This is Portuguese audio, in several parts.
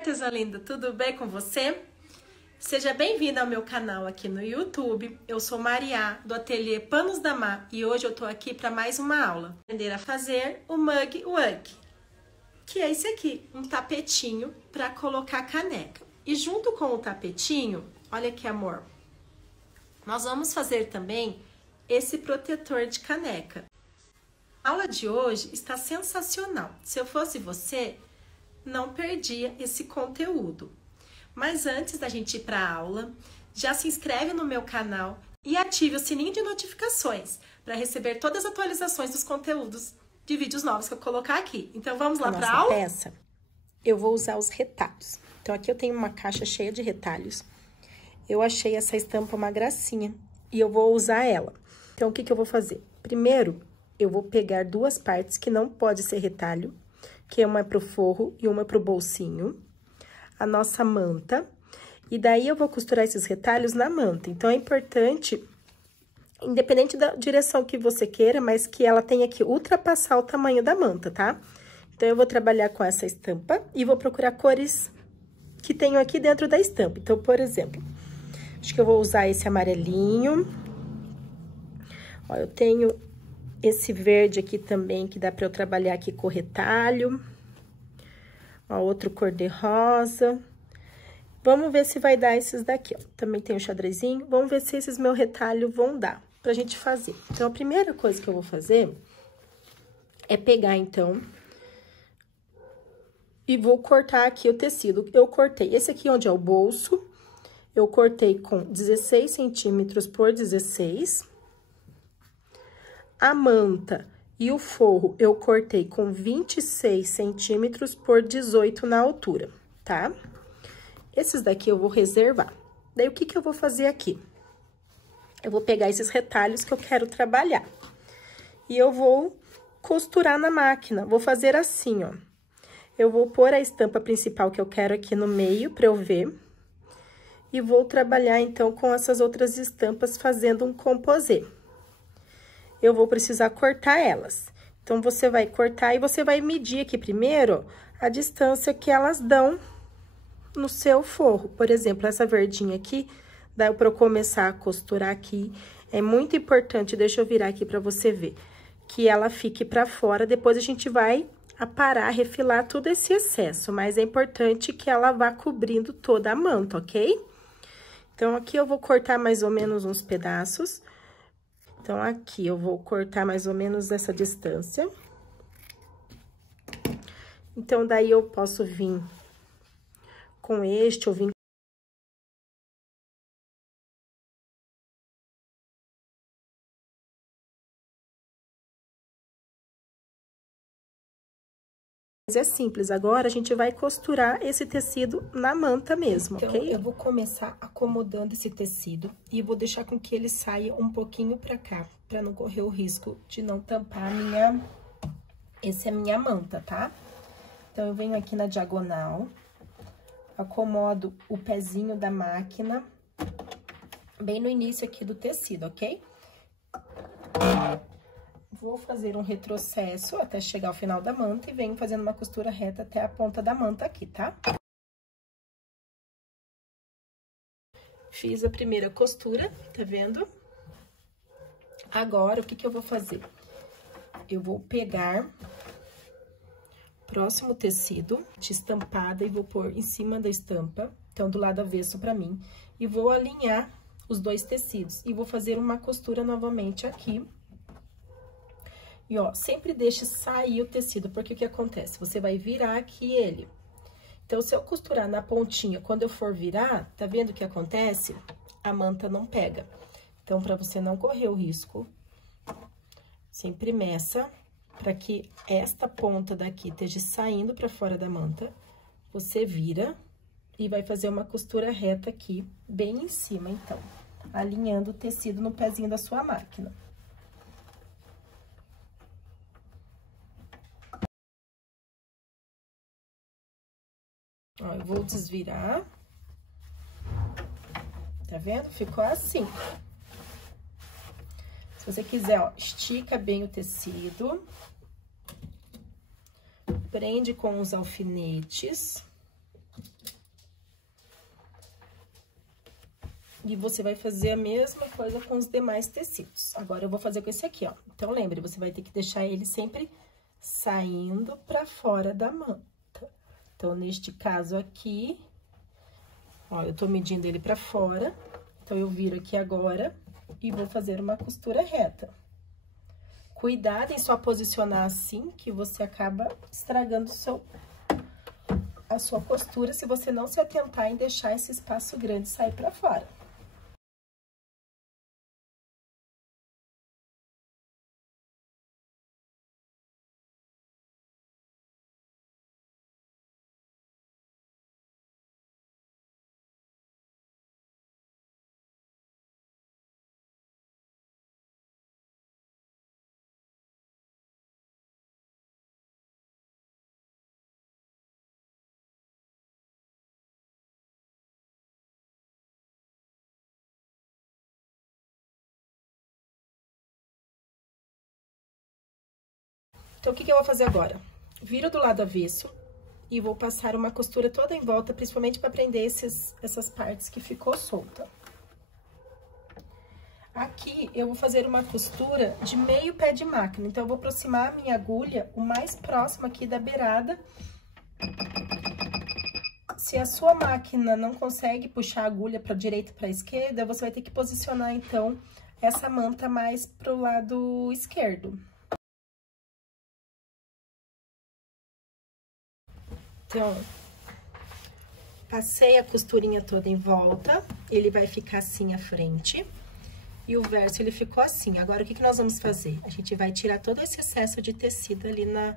Artesã linda, tudo bem com você? Seja bem-vinda ao meu canal aqui no YouTube. Eu sou Maria, do ateliê Panos da Má, e hoje eu tô aqui para mais uma aula. Aprender a fazer o Mug Wug, que é esse aqui, um tapetinho para colocar caneca. E junto com o tapetinho, olha que amor, nós vamos fazer também esse protetor de caneca. A aula de hoje está sensacional. Se eu fosse você, não perdia esse conteúdo. Mas antes da gente ir para a aula, já se inscreve no meu canal e ative o sininho de notificações para receber todas as atualizações dos conteúdos de vídeos novos que eu colocar aqui. Então vamos lá para a aula? Peça, eu vou usar os retalhos. Então aqui eu tenho uma caixa cheia de retalhos. Eu achei essa estampa uma gracinha e eu vou usar ela. Então o que eu vou fazer? Primeiro, eu vou pegar duas partes que não pode ser retalho, que uma é pro forro e uma é pro bolsinho, a nossa manta, e daí eu vou costurar esses retalhos na manta. Então, é importante, independente da direção que você queira, mas que ela tenha que ultrapassar o tamanho da manta, tá? Então, eu vou trabalhar com essa estampa e vou procurar cores que tenho aqui dentro da estampa. Então, por exemplo, acho que eu vou usar esse amarelinho. Ó, eu tenho esse verde aqui também, que dá pra eu trabalhar aqui com retalho. Ó, outro cor-de-rosa. Vamos ver se vai dar esses daqui, ó. Também tem o xadrezinho. Vamos ver se esses meus retalhos vão dar pra gente fazer. Então, a primeira coisa que eu vou fazer é pegar, então, e vou cortar aqui o tecido. Eu cortei esse aqui onde é o bolso, eu cortei com 16 centímetros por 16. A manta e o forro eu cortei com 26 centímetros por 18 na altura, tá? Esses daqui eu vou reservar. Daí, o que eu vou fazer aqui? Eu vou pegar esses retalhos que eu quero trabalhar. E eu vou costurar na máquina. Vou fazer assim, ó. Eu vou pôr a estampa principal que eu quero aqui no meio, pra eu ver. E vou trabalhar, então, com essas outras estampas, fazendo um composê. Eu vou precisar cortar elas. Então, você vai cortar e você vai medir aqui primeiro a distância que elas dão no seu forro. Por exemplo, essa verdinha aqui, dá pra eu começar a costurar aqui. É muito importante, deixa eu virar aqui pra você ver, que ela fique pra fora. Depois, a gente vai aparar, refilar todo esse excesso, mas é importante que ela vá cobrindo toda a manta, ok? Então, aqui eu vou cortar mais ou menos uns pedaços. Então, aqui eu vou cortar mais ou menos essa distância. Então, daí eu posso vir com este ou vir... Mas é simples. Agora, a gente vai costurar esse tecido na manta mesmo, então, ok? Eu vou começar acomodando esse tecido e vou deixar com que ele saia um pouquinho pra cá, pra não correr o risco de não tampar a minha... Essa é a minha manta, tá? Então, eu venho aqui na diagonal, acomodo o pezinho da máquina bem no início aqui do tecido, ok? Vou fazer um retrocesso até chegar ao final da manta e venho fazendo uma costura reta até a ponta da manta aqui, tá? Fiz a primeira costura, tá vendo? Agora, o que eu vou fazer? Eu vou pegar o próximo tecido de estampada e vou pôr em cima da estampa, então, do lado avesso pra mim, e vou alinhar os dois tecidos. E vou fazer uma costura novamente aqui. E, ó, sempre deixe sair o tecido, porque o que acontece? Você vai virar aqui ele. Então, se eu costurar na pontinha, quando eu for virar, tá vendo o que acontece? A manta não pega. Então, pra você não correr o risco, sempre meça pra que esta ponta daqui esteja saindo pra fora da manta. Você vira e vai fazer uma costura reta aqui, bem em cima, então, alinhando o tecido no pezinho da sua máquina. Ó, eu vou desvirar. Tá vendo? Ficou assim. Se você quiser, ó, estica bem o tecido. Prende com os alfinetes. E você vai fazer a mesma coisa com os demais tecidos. Agora, eu vou fazer com esse aqui, ó. Então, lembre, você vai ter que deixar ele sempre saindo pra fora da manta. Então, neste caso aqui, ó, eu tô medindo ele pra fora. Então, eu viro aqui agora e vou fazer uma costura reta. Cuidado em só posicionar assim, que você acaba estragando a sua costura, se você não se atentar em deixar esse espaço grande sair pra fora. Então, o que eu vou fazer agora? Viro do lado avesso e vou passar uma costura toda em volta, principalmente para prender essas partes que ficou solta. Aqui, eu vou fazer uma costura de meio pé de máquina. Então, eu vou aproximar a minha agulha o mais próximo aqui da beirada. Se a sua máquina não consegue puxar a agulha para a direita e para a esquerda, você vai ter que posicionar, então, essa manta mais pro lado esquerdo. Então, passei a costurinha toda em volta, ele vai ficar assim à frente, e o verso ele ficou assim. Agora, o que nós vamos fazer? A gente vai tirar todo esse excesso de tecido ali na...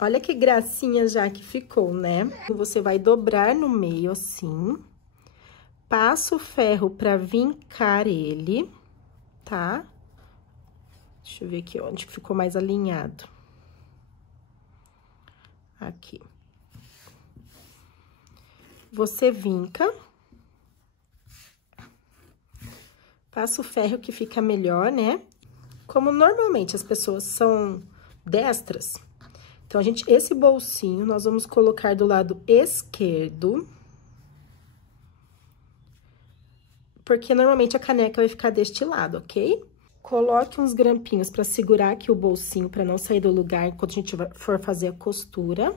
Olha que gracinha já que ficou, né? Você vai dobrar no meio assim, passa o ferro pra vincar ele, tá? Deixa eu ver aqui onde que ficou mais alinhado. Aqui. Você vinca. Passa o ferro que fica melhor, né? Como normalmente as pessoas são destras, então, esse bolsinho nós vamos colocar do lado esquerdo. Porque normalmente a caneca vai ficar deste lado, ok? Coloque uns grampinhos para segurar aqui o bolsinho, para não sair do lugar enquanto a gente for fazer a costura.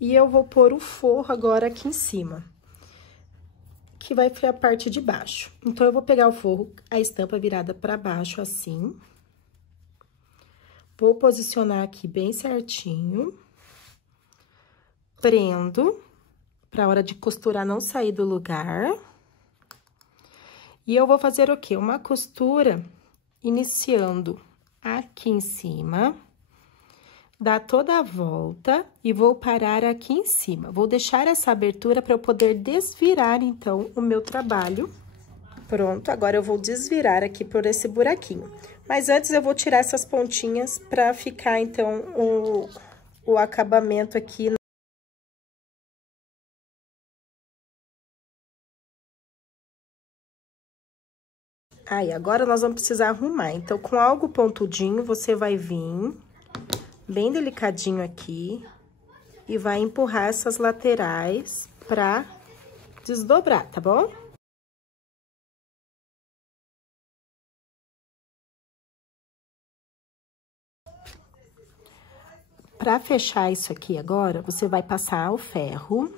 E eu vou pôr o forro agora aqui em cima, que vai ser a parte de baixo. Então, eu vou pegar o forro, a estampa virada para baixo, assim. Vou posicionar aqui bem certinho. Prendo, para a hora de costurar não sair do lugar. E eu vou fazer o quê? Uma costura iniciando aqui em cima, dar toda a volta e vou parar aqui em cima. Vou deixar essa abertura para eu poder desvirar, então, o meu trabalho. Pronto, agora eu vou desvirar aqui por esse buraquinho. Mas antes eu vou tirar essas pontinhas para ficar, então, o acabamento aqui. Aí, agora nós vamos precisar arrumar. Então, com algo pontudinho, você vai vir bem delicadinho aqui e vai empurrar essas laterais pra desdobrar, tá bom? Pra fechar isso aqui agora, você vai passar o ferro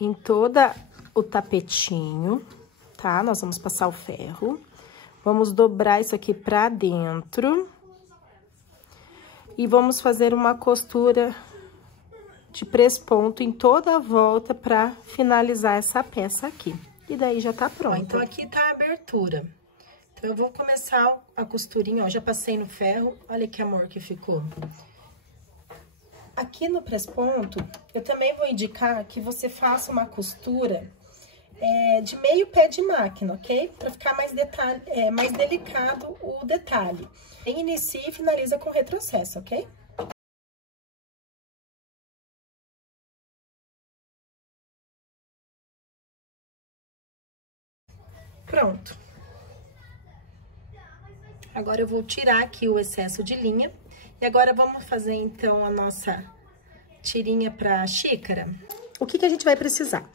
em toda o tapetinho, tá? Nós vamos passar o ferro. Vamos dobrar isso aqui pra dentro. E vamos fazer uma costura de presponto em toda a volta pra finalizar essa peça aqui. E daí já tá pronto. Ó, então, aqui tá a abertura. Então, eu vou começar a costurinha, ó, já passei no ferro, olha que amor que ficou. Aqui no presponto, eu também vou indicar que você faça uma costura de meio pé de máquina, ok? Pra ficar mais delicado o detalhe. Inicia e finaliza com retrocesso, ok? Pronto. Agora eu vou tirar aqui o excesso de linha. E agora vamos fazer, então, a nossa tirinha pra xícara. O que que a gente vai precisar?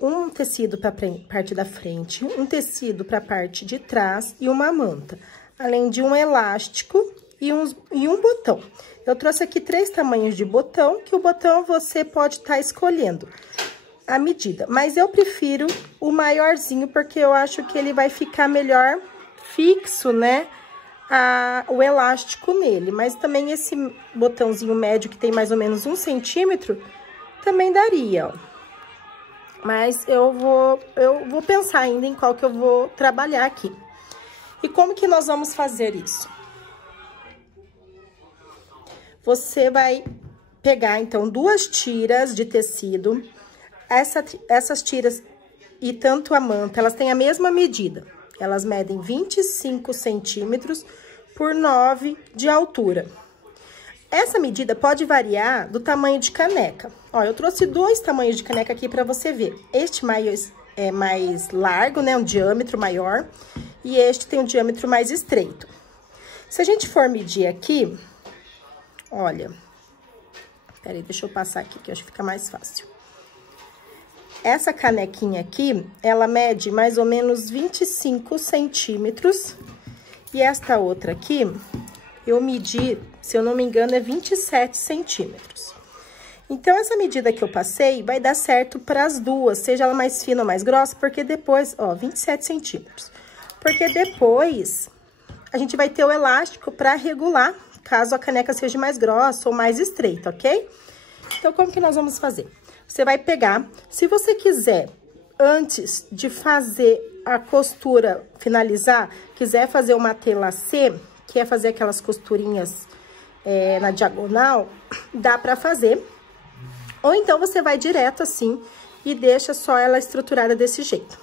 Um tecido pra parte da frente, um tecido pra parte de trás e uma manta. Além de um elástico e um botão. Eu trouxe aqui 3 tamanhos de botão, que o botão você pode estar escolhendo a medida. Mas eu prefiro o maiorzinho, porque eu acho que ele vai ficar melhor fixo, né? O elástico nele. Mas também esse botãozinho médio, que tem mais ou menos 1 centímetro, também daria, ó. Mas eu vou pensar ainda em qual que eu vou trabalhar aqui. E como que nós vamos fazer isso? Você vai pegar, então, 2 tiras de tecido. Essas tiras e tanto a manta, elas têm a mesma medida. Elas medem 25 centímetros por 9 de altura. Essa medida pode variar do tamanho de caneca. Ó, eu trouxe 2 tamanhos de caneca aqui pra você ver. Este é mais largo, né? Um diâmetro maior. E este tem um diâmetro mais estreito. Se a gente for medir aqui, olha. Peraí, deixa eu passar aqui, que eu acho que fica mais fácil. Essa canequinha aqui, ela mede mais ou menos 25 centímetros. E esta outra aqui, eu medi, se eu não me engano, é 27 centímetros. Então, essa medida que eu passei vai dar certo para as duas, seja ela mais fina ou mais grossa, porque depois, ó, 27 centímetros. Porque depois, a gente vai ter o elástico para regular, caso a caneca seja mais grossa ou mais estreita, ok? Então, como que nós vamos fazer? Você vai pegar, se você quiser, antes de fazer a costura, finalizar, quiser fazer uma telacê, que é fazer aquelas costurinhas na diagonal, dá pra fazer. Ou então, você vai direto assim e deixa só ela estruturada desse jeito.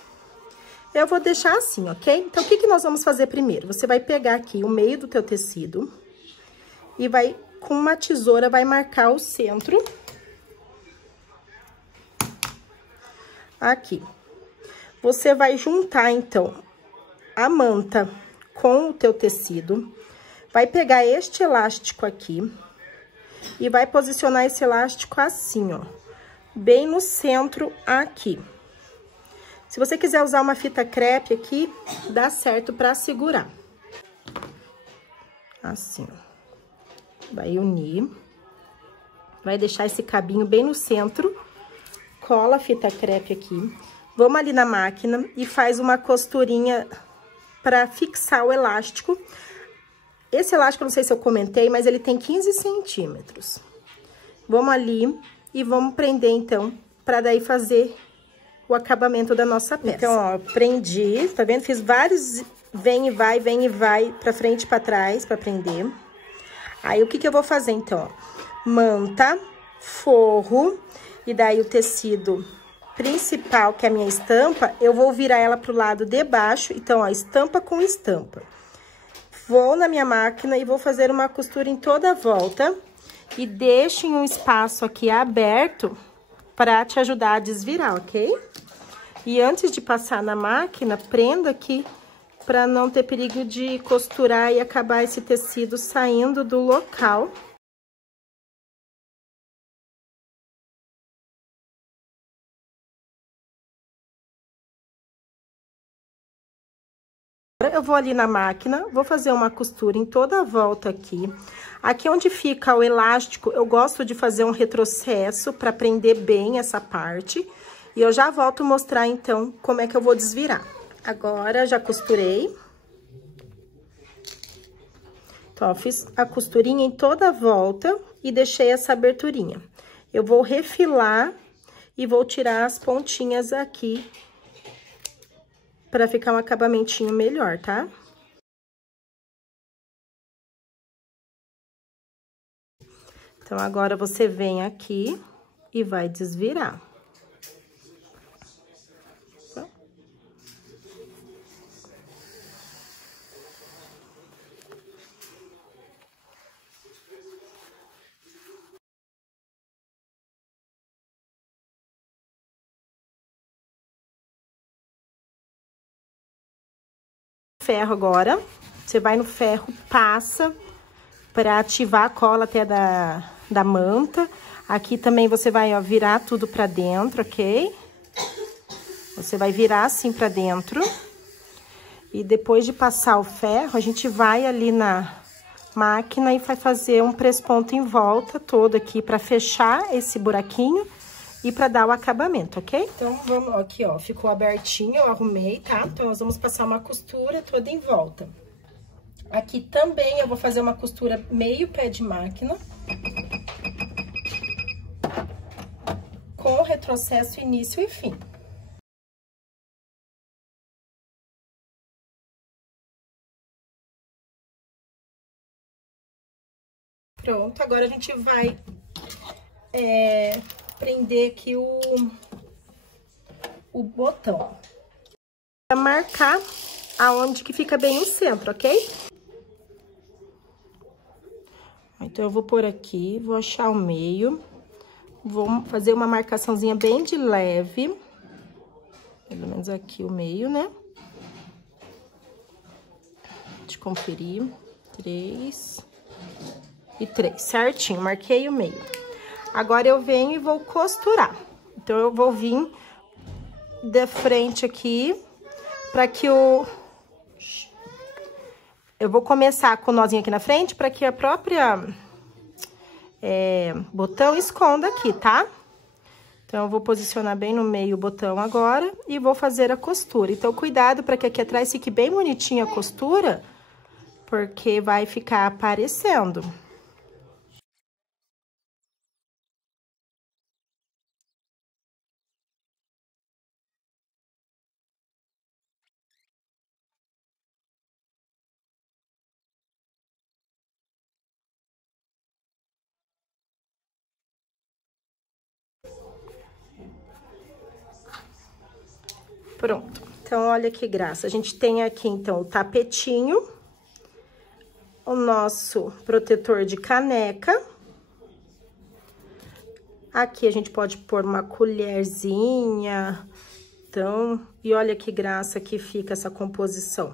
Eu vou deixar assim, ok? Então, o que que nós vamos fazer primeiro? Você vai pegar aqui o meio do teu tecido e vai, com uma tesoura, vai marcar o centro. Aqui. Você vai juntar, então, a manta com o teu tecido. Vai pegar este elástico aqui e vai posicionar esse elástico assim, ó. Bem no centro aqui. Se você quiser usar uma fita crepe aqui, dá certo pra segurar. Assim, ó. Vai unir. Vai deixar esse cabinho bem no centro. Cola a fita crepe aqui. Vamos ali na máquina e faz uma costurinha pra fixar o elástico. Esse elástico, não sei se eu comentei, mas ele tem 15 centímetros. Vamos ali e vamos prender, então, pra daí fazer o acabamento da nossa peça. Então, ó, prendi, tá vendo? Fiz vários vem e vai, pra frente e pra trás, pra prender. Aí, o que que eu vou fazer, então? Ó, manta, forro, e daí o tecido principal, que é a minha estampa, eu vou virar ela pro lado de baixo. Então, ó, estampa com estampa. Vou na minha máquina e vou fazer uma costura em toda a volta. E deixem um espaço aqui aberto pra te ajudar a desvirar, ok? E antes de passar na máquina, prenda aqui pra não ter perigo de costurar e acabar esse tecido saindo do local. Eu vou ali na máquina, vou fazer uma costura em toda a volta aqui. Aqui onde fica o elástico, eu gosto de fazer um retrocesso para prender bem essa parte. E eu já volto mostrar, então, como é que eu vou desvirar. Agora, já costurei. Então, ó, fiz a costurinha em toda a volta e deixei essa aberturinha. Eu vou refilar e vou tirar as pontinhas aqui para ficar um acabamentinho melhor, tá? Então, agora você vem aqui e vai desvirar. Ferro agora, Você vai no ferro, passa pra ativar a cola até da manta. Aqui também você vai, ó, virar tudo pra dentro, ok? Você vai virar assim pra dentro. E depois de passar o ferro, a gente vai ali na máquina e vai fazer um press-ponto em volta todo aqui pra fechar esse buraquinho e pra dar o acabamento, ok? Então, vamos aqui, ó, ficou abertinho, eu arrumei, tá? Então, nós vamos passar uma costura toda em volta. Aqui também eu vou fazer uma costura meio pé de máquina. Com retrocesso, início e fim. Pronto, agora a gente vai prender aqui o botão. Pra marcar aonde que fica bem o centro, ok? Então, eu vou pôr aqui, vou achar o meio. Vou fazer uma marcaçãozinha bem de leve. Pelo menos aqui o meio, né? Deixa eu conferir. 3 e 3, certinho, marquei o meio. Agora, eu venho e vou costurar. Então, eu vou vir de frente aqui, pra que eu vou começar com o nozinho aqui na frente, pra que a própria botão esconda aqui, tá? Então, eu vou posicionar bem no meio o botão agora e vou fazer a costura. Então, cuidado pra que aqui atrás fique bem bonitinha a costura, porque vai ficar aparecendo. Pronto. Então, olha que graça. A gente tem aqui, então, o tapetinho, o nosso protetor de caneca. Aqui a gente pode pôr uma colherzinha. Então, e olha que graça que fica essa composição.